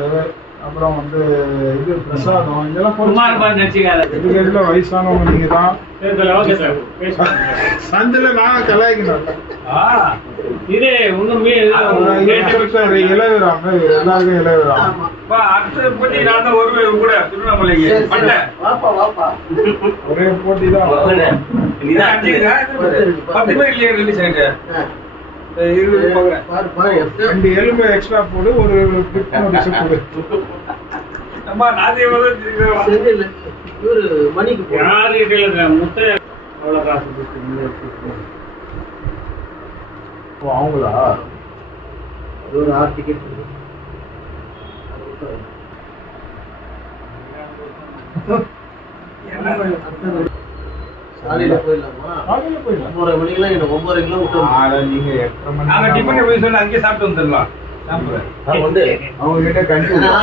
பொருள், அப்புறம் வந்து இது பிரசாதம் இதெல்லாம் குமார் பார் நடிச்சுக்காத இதுக்கு எதுல வயசானவங்க நீங்க தான்? சந்தில நாங்க கலாய்க்கணும். ஆ இது இன்னும் மீ இளவிராம எல்லாருக்கும் அடுத்த போட்டி நான் தான் வருவேன் கூட. திருவண்ணாமலைக்கு. ஒரே போட்டி தான் பத்து பேர் இல்லையா ரிலீஸ் ஆயிட்டு ரெண்டு எலும்பு எக்ஸ்ட்ரா போடு ஒரு போடு. இவரு மணிக்கு அவ்வளோ காசு கொடுத்து ஓ, அவங்களா? அது ஒரு ஆறு டிக்கெட் காலையில போயிடலாமா? காலையில போயிடலாம். ஒன்பது மணிக்கெல்லாம் என்ன ஒன்பது கிலோ விட்டு ஆட நீங்க எட்டரை மணி நாங்க டிஃபன் போய் சொல்லி அங்கேயே சாப்பிட்டு வந்துடலாம். வந்து அவங்க கிட்ட கண்டிப்பா ஏன்னா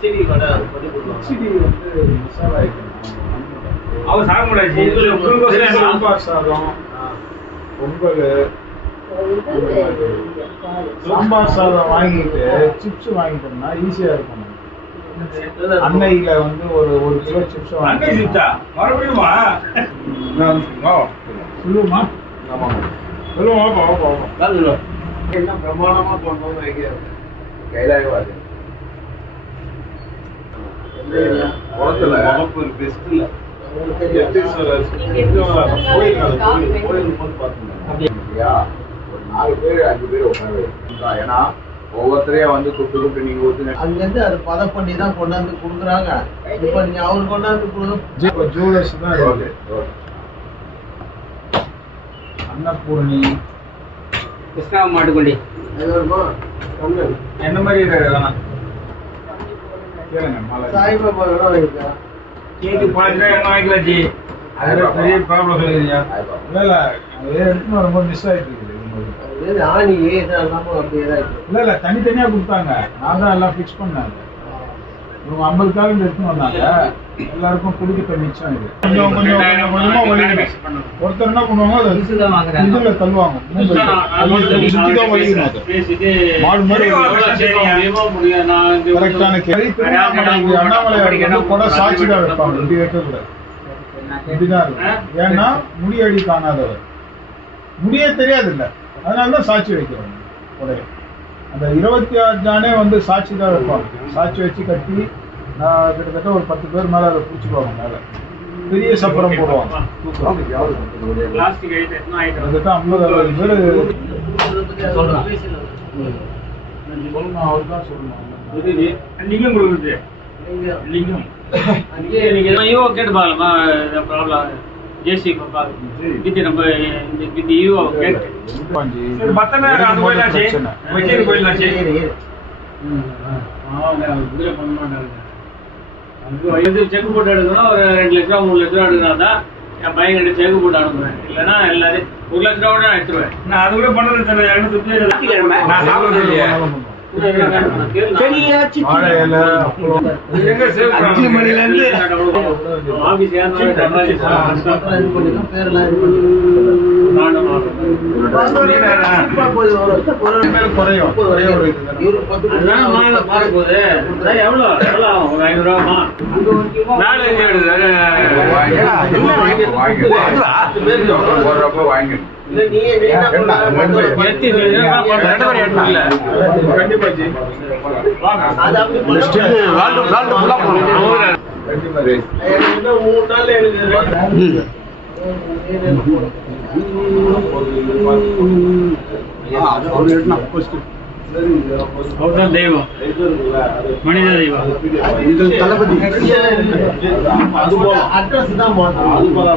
சரி வடை பண்ணி கொடுக்கலாம் கிச்சடி வந்து மசாலா ஐட்டம் அவர் சாப்பிட முடியாது சாம்பார் சாதம் பொங்கல் சாம்பார் சாதம் வாங்கிட்டு சிப்ஸ் வாங்கிட்டோம்னா ஈஸியா இருக்கும். அன்னையில வந்து ஒரு ஒரு கிலோ சிப்ஸ் அங்கே சித்தா மறுபடியுமா? சொல்லுமா சொல்லுவோம்? வாப்பா வாப்பா வாப்பா என்ன பிரமாணமா பண்ணணும் வைக்கிறது கைலாயவாதி? குளத்துல. ஒரு பெஸ்ட் இல்ல உங்களுக்கு தெரியும். அப்படியா? ஒரு நாலு பேர் அஞ்சு பேர் உட்காரு ஏன்னா ஒவ்வொருத்தரையா வந்து கூப்பிட்டு கூப்பிட்டு நீங்க ஊத்துங்க. அங்கிருந்து அது பதம் பண்ணி தான் கொண்டாந்து கொடுக்குறாங்க. இப்ப நீ அவர் கொண்டாந்து கொடுங்க ஜூவலர்ஸ் தான் ஓகே இருக்கு. அன்னபூர்ணி. கிருஷ்ணா மாட்டுக்கொண்டி. என்ன மாதிரி சாய்பாபா வாங்கிக்கலாம் கேட்டு பழக்கம் என்ன வாங்கிக்கலாம் ஜி அது பெரிய ப்ராப்ளம் சொல்லுறீங்க இல்ல இல்ல அது வரும்போது மிஸ் ஆயிட்டு இருக்குது. ஆணி இல்ல இல்ல தனித்தனியா கொடுத்தாங்க. நான் தான் எல்லாம் ஃபிக்ஸ் பண்ணேன். இவங்க ஐம்பது காலம் எடுத்துன்னு வந்தாங்க. எல்லாருக்கும் குடிக்க மிச்சம் இது. கொஞ்சம் கொஞ்சம் கொஞ்சம் கொஞ்சமா வலிக்கணும் ஒருத்தர் என்ன பண்ணுவாங்க இதுல தள்ளுவாங்க. மாடு மாதிரி கரெக்டான அண்ணாமலை கூட சாட்சி தான் வைப்பாங்க இப்படி வைக்கக்கூடாது இப்படிதான் இருக்கும் ஏன்னா முடியடி காணாதவர். முடிய தெரியாது இல்ல அதனால தான் சாட்சி வைக்கிறோம். உடைய அந்த இருபத்தி ஆறு ஜானே வந்து சாட்சி தான் வைப்பாங்க. சாட்சி வச்சு கட்டி நான் கிட்டத்தட்ட ஒரு பத்து பேர் மேல அதை பிடிச்சிக்குவாங்க மேல. பெரிய சப்பரம் போடுவாங்க. கிட்டத்தட்ட ஐம்பது அறுபது பேர். சொல்லணும் அவர் தான் சொல்லணும் லிங்கம் கொடுக்குறது. லிங்கம். கேட்டு பார்க்கலாமா? ப்ராப்ளம் ஜேசி நம்ம ஈவோ கேட்டு. பாஞ்சி. சரி, மத்தன அது போயிடலாச்சு பிரச்சனை. வக்கீல் போயிடலாச்சு. இரு, இரு. குதிரை பண்ண மாட்டாங்க. வந்து செக் போட்டு எடுக்கணும் ஒரு ரெண்டு லட்ச ரூபா மூணு லட்ச ரூபா எடுக்கணும் தான் என் பையன் கிட்ட செக் போட்டு அனுப்புவேன். இல்லைன்னா எல்லாரையும் ஒரு லட்ச ரூபா கூட எடுத்துருவேன் நான் அது கூட பண்ணது எனக்கு நான் சாப்பிடுறது சேவ் அஞ்சு மணில இருந்து ஆபீஸ் பேரெல்லாம் குறையும். ஒரே ஒரு பத்து எவ்வளோ எவ்வளோ ஆகும் ஒரு ஐநூறு ரூபாமா மேலே எங்க எடுக்குது நீயே கண்டிப்பா ஜி. அது அப்படி பண்ண அவர்தான் தெய்வம் மனித தெய்வம் எங்கள் தளபதி அட்ரஸ் தான் மாத்தணும் அதுக்கு மேல